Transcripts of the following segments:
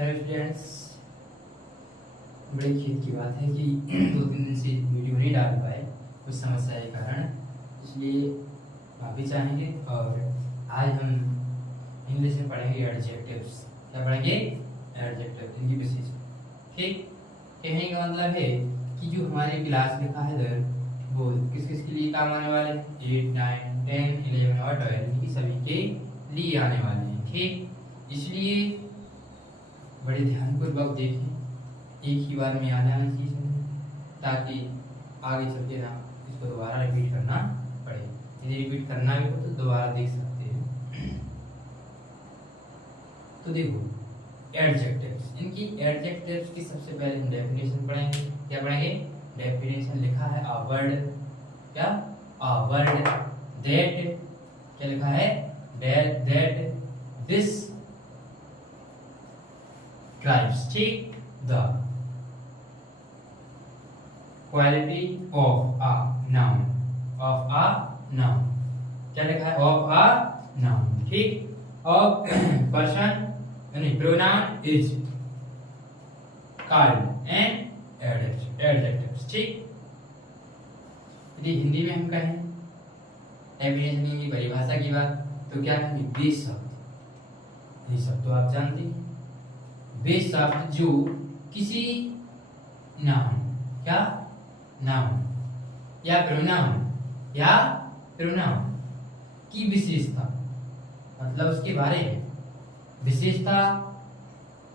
Hello students, बड़ी खेद की बात है कि 2-3 दिन से वीडियो नहीं डाल पाए कुछ समस्या के कारण, इसलिए माफी चाहेंगे। और आज हम इंग्लिश में पढ़ेंगे एडजेक्टिव्स। क्या पढ़ेंगे? एडजेक्टिव, इनकी विशेषण। ठीक, कहने का मतलब है कि जो हमारे क्लास लिखा है इधर वो किस किस के लिए काम आने वाले हैं? 8, 9, 10, 11 और 12 इनकी सभी के लिए आने वाले हैं। ठीक, इसलिए बड़े ध्यानपूर्वक देखें, एक ही बार में याद आना चाहिए ताकि आगे चल के ना इसको दोबारा रिपीट करना पड़े। यदि रिपीट करना भी हो तो दोबारा देख सकते हैं। तो देखो एडजेक्टिव्स, इनकी एडजेक्टिव्स की सबसे पहले हम डेफिनेशन पढ़ेंगे। क्या पढ़ेंगे? डेफिनेशन लिखा है अ वर्ड, क्या? अ वर्ड दैट, क्या लिखा है? दैट दिस describes, ठीक, the quality of a noun, of a noun, क्या लिखा है? of a noun, ठीक, of person यानी pronoun is called an adjectives, ठीक। यदि हिंदी में हम कहें डेफिनेशन की परिभाषा की बात तो क्या कहेंगे? वे शब्द, ये शब्द तो आप जानते हैं, वे शब्द जो किसी नाउन, क्या? नाउन या प्रोनाउन की विशेषता, मतलब उसके बारे में विशेषता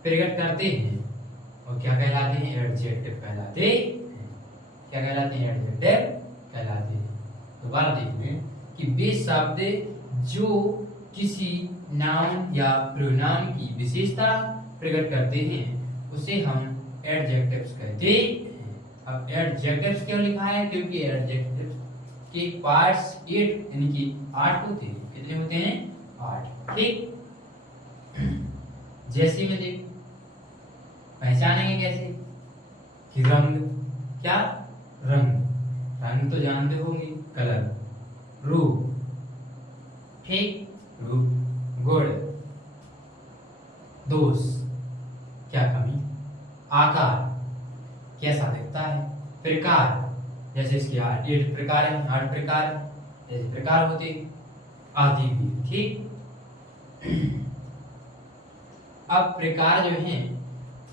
प्रकट करते हैं और क्या कहलाते हैं? एडजेक्टिव कहलाते हैं। क्या कहलाते हैं? एडजेक्टिव कहलाते हैं। दोबारा देखिए कि वे शब्द जो किसी नाउन या प्रोनाउन की विशेषता प्रकट करते हैं उसे हम एडजेक्टिव्स कहते हैं। अब एडजेक्टिव्स क्यों लिखा है? क्योंकि एडजेक्टिव्स के पार्ट्स 8 यानी कि 8 होते हैं। कितने होते हैं? 8, ठीक। जैसे में देख पहचानेंगे कैसे कि रंग, क्या? रंग तो जानते होंगे, कलर। रूप, ठीक, रूप, गुण, दोष, क्या कमी, आकार, कैसा दिखता है, प्रकार, जैसे इसके 8 प्रकार हैं, 8 प्रकार जैसे प्रकार होते आदि भी, ठीक। अब प्रकार जो हैं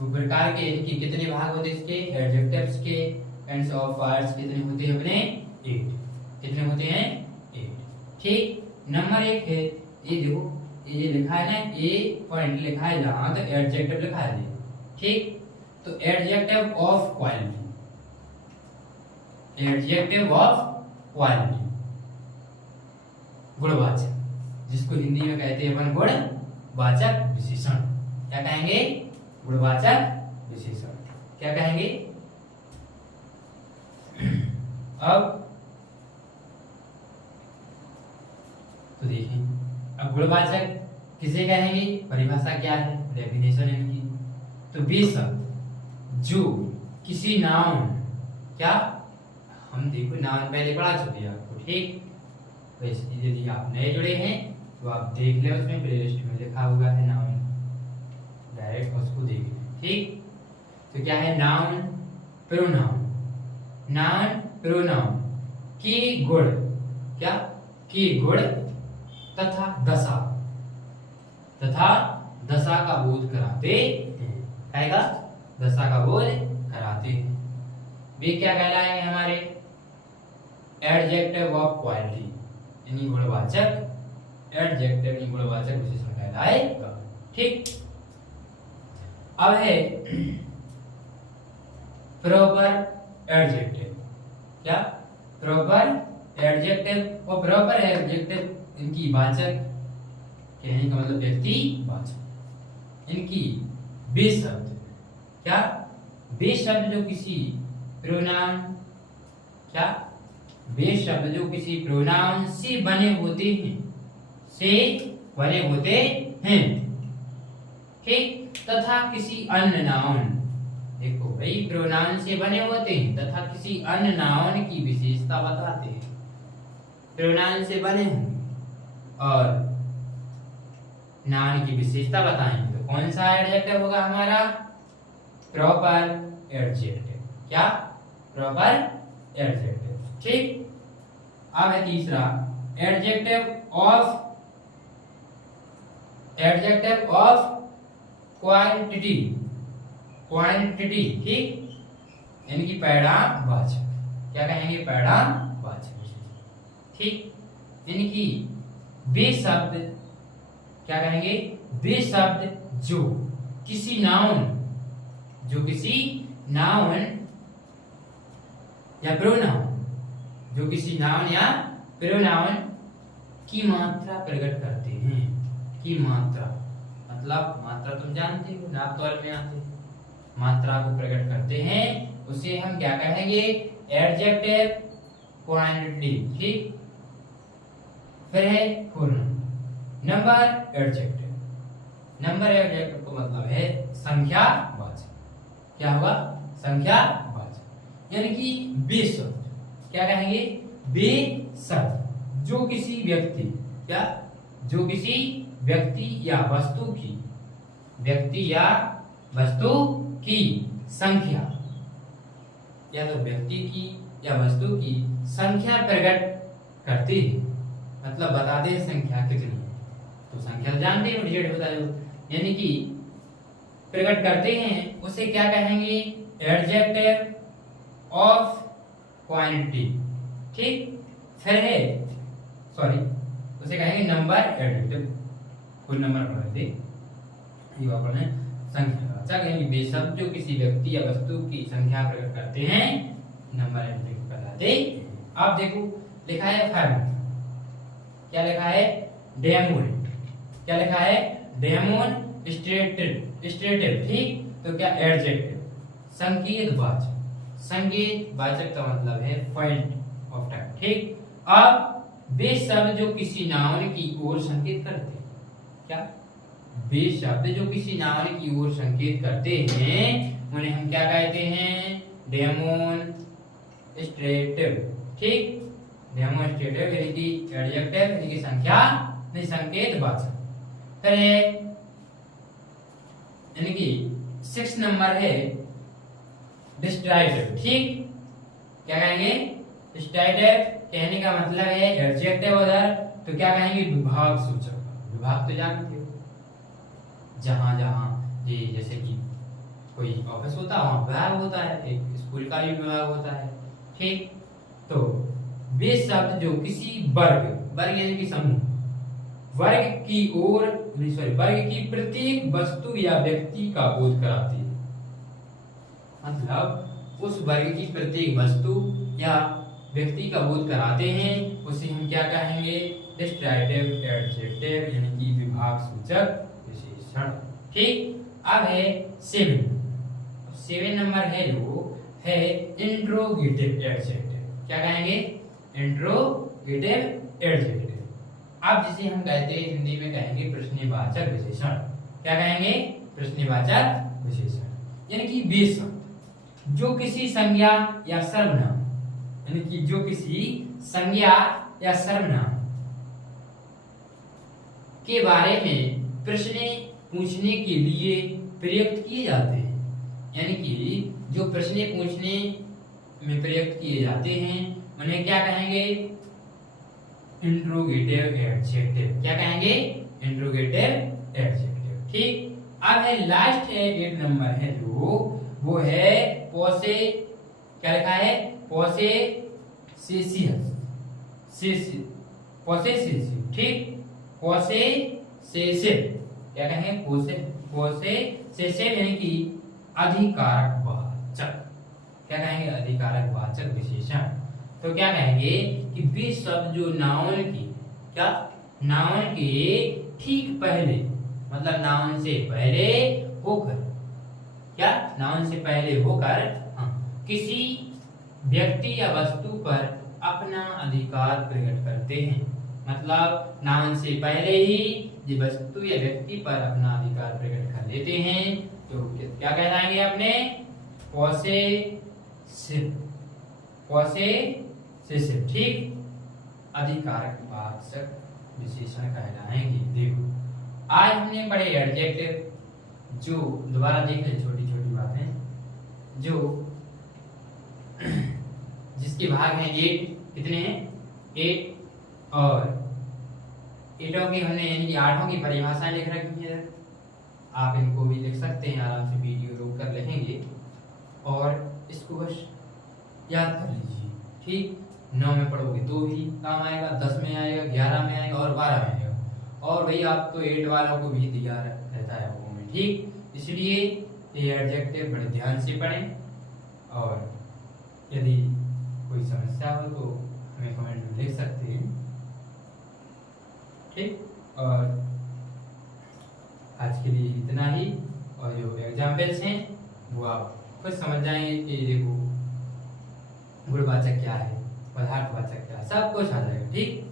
वो प्रकार के इनके कितने भाग होते हैं? इसके एडजेक्टिव्स के एंड्स ऑफ वर्ड्स कितने होते हैं? अपने 8। कितने होते हैं? 8, ठीक। नंबर 1 है, ये देखो ये लिखा है ना, ए पॉइंट लिखा है जहां, तो एडजेक्टिव लिखा है, ठीक। तो adjective of quality, adjective of quality, गुणवाचक, जिसको हिंदी में कहते हैं अपन गुणवाचक विशेषण। क्या कहेंगे? गुणवाचक विशेषण। क्या कहेंगे? अब तो देखें, अब गुणवाचक किसे कहेंगे? परिभाषा क्या है? डेफिनेशन इनकी। तो वे शब्द जो किसी नाउन, क्या? हम देखो नाउन पहले पढ़ा चुके हैं आपको, ठीक। तो यदि आप नए जुड़े हैं तो आप देख लें, उसमें प्लेलिस्ट में लिखा हुआ है नाउन, डायरेक्ट उसको देख लें, ठीक। तो क्या है? नाउन, प्रोनाउन, नाउन प्रोनाउन की गुण, क्या? की गुण तथा दशा का बोध कराते हैं। आएगा? दशा का बोध कराते हैं। वे क्या कहलाएंगे? हमारे एडजेक्टिव ऑफ क्वालिटी यानी गुणवाचक, एडजेक्टिव यानी गुणवाचक विशेषण कहलाएगा, ठीक। अब है प्रॉपर एडजेक्टिव। क्या? प्रॉपर एडजेक्टिव और प्रॉपर एडजेक्टिव इनकी वाचक, कहने का मतलब व्यक्ति वाचक, इनकी वे शब्द, क्या? वे शब्द जो किसी प्रोनाउन, क्या? वे शब्द जो किसी प्रोनाउन से बने होते हैं, ठीक, तथा किसी अन्य नाउन, देखो भाई प्रोनाउन से बने होते हैं तथा किसी अन्य नाउन की विशेषता बताते हैं। प्रोनाउन से बने होंगे और नाउन की विशेषता बताएंगे, तो कौन सा एडजेक्टिव होगा हमारा? Proper adjective. क्या? Proper adjective. ठीक। अब है तीसरा एडजेक्टिव ऑफ क्वांटिटी। क्वांटिटी, ठीक, यानी कि परिमाणवाचक। क्या कहेंगे? परिमाणवाचक। ठीक, यानी कि वे शब्द, क्या कहेंगे? वे शब्द जो किसी नाउन या प्रोनाउन, जो किसी नाउन या प्रोनाउन की मात्रा प्रकट करते हैं। की मात्रा मतलब मात्रा तुम जानते हो, नाप तौल में आते हैं, मात्रा को प्रकट करते हैं, उसे हम क्या कहेंगे? Adjective quantity. ठीक। फिर है नंबर एडजेक्टिव। नंबर एडजेक्टिव को मतलब है संख्यावाचक। क्या होगा? संख्यावाचक, यानी कि वे शब्द, क्या कहेंगे? वे शब्द जो किसी व्यक्ति, क्या, जो किसी व्यक्ति या वस्तु की संख्या, या तो व्यक्ति की या वस्तु की संख्या प्रकट करती है। मतलब बताते हैं संख्या कितनी है, तो संख्या जानते हो, डिजिट होता है, यानी कि प्रकट करते हैं, उसे क्या कहेंगे? Adjective of quantity. ठीक। फिर है उसे कहेंगे नंबर एडजेक्टिव। कोई नंबर पढ़ दे, संख्यावाचक, यानी वे शब्द जो किसी व्यक्ति या वस्तु की संख्या प्रकट करते हैं, नंबर एडजेक्टिव कहलाते। अब देखो लिखा है फार्मूला। क्या लिखा है? डेमोन। क्या लिखा है? डेमोनस्ट्रेटिव। ठीक। तो क्या? एडजेक्टिव, संकेतवाचक। संकेतवाचक का मतलब है पॉइंट ऑफ टाइम। ठीक। अब वे शब्द जो किसी नाउन की ओर संकेत करते हैं। क्या? वे शब्द जो किसी नाउन की ओर संकेत करते हैं, उन्हें हम क्या कहते हैं? डेमोनस्ट्रेटिव। ठीक। डेमोनस्ट्रेटिव यानी कि एडजेक्टिव, यानी कि संख्या नहीं, संकेतवाचक। फिर यानी कि 6 नंबर है डिस्क्राइटिव। ठीक। क्या कहेंगे? डिस्क्राइटिव कहने का मतलब है एडजेक्टिव उधर, तो क्या कहेंगे? विभाग सूचक। विभाग तो जानते हो, जहां जहां ये जैसे कि कोई ऑफिस होता है वहां विभाग होता है, एक स्कूल का भी विभाग होता है। ठीक। तो वे शब्द जो किसी वर्ग यानी कि समूह, वर्ग की प्रत्येक वस्तु या व्यक्ति का बोध कराती है। मतलब उस वर्ग की प्रत्येक वस्तु या व्यक्ति का बोध कराते हैं, उसे हम क्या कहेंगे? डिस्क्रिप्टिव एडजेक्टिव, यानी कि विभाग सूचक विशेषण। ठीक। अब है 7 नंबर है जो है इंट्रोगेटिव एडजेक्टिव। क्या कहेंगे? Interrogative adjective. अब जिसे हम कहते हैं, हिंदी में कहेंगे प्रश्नवाचक विशेषण। क्या कहेंगे? प्रश्नवाचक विशेषण, यानी कि वे शब्द जो किसी संज्ञा या सर्वनाम, यानी कि जो किसी संज्ञा या सर्वनाम के बारे में प्रश्न पूछने के लिए प्रयुक्त किए जाते हैं। यानी कि जो प्रश्न पूछने में प्रयुक्त किए जाते हैं, उन्हें क्या कहेंगे? Interrogative adjective. क्या कहेंगे? Interrogative adjective. ठीक। अब है लास्ट है 8 नंबर है जो वो है पोसे, क्या लिखा है? पोसेसियस। ठीक। पोसेसिव, क्या कहेंगे? पोसेसिव यानी कि अधिकारक वाचक। क्या कहेंगे? अधिकारक वाचक विशेषण। तो क्या कहेंगे कि वे शब्द जो नाउन के ठीक पहले, मतलब नाउन से पहले होकर, क्या? नाउन से पहले होकर किसी व्यक्ति या वस्तु पर अपना अधिकार प्रकट करते हैं। मतलब नाउन से पहले ही ये वस्तु या व्यक्ति पर अपना अधिकार प्रकट कर लेते हैं, तो क्या कहलाएंगे? अपने पोसेसिव। ठीक। अधिकारक वाचक विशेषण कहलाएंगे। देखो आज हमने पढ़े एडजेक्टिव, जो दोबारा देख ले छोटी छोटी बातें, जो जिसके भाग हैं 8, कितने हैं 8, और 8 की हमने यानी कि 8 की परिभाषाएं लिख रखी है। आप इनको भी लिख सकते हैं, आराम से वीडियो रोक कर लिखेंगे और इसको बस याद कर लीजिए। ठीक, 9 में पढ़ोगे तो भी काम आएगा, 10 में आएगा, 11 में आएगा और 12 में आएगा। और वही आपको 8 वालों को भी दिया रहता है वो में। ठीक, इसलिए ये एडजेक्टिव बड़े ध्यान से पढ़ें, और यदि कोई समस्या हो तो हमें कमेंट में लिख सकते हैं। ठीक, और आज के लिए इतना ही, और जो एग्जाम्पल्स हैं वो आप खुद समझ जाएंगे कि देखो गुणवाचक क्या है, पदार्थवाचक क्या है, सब कुछ आ जाएगा। ठीक।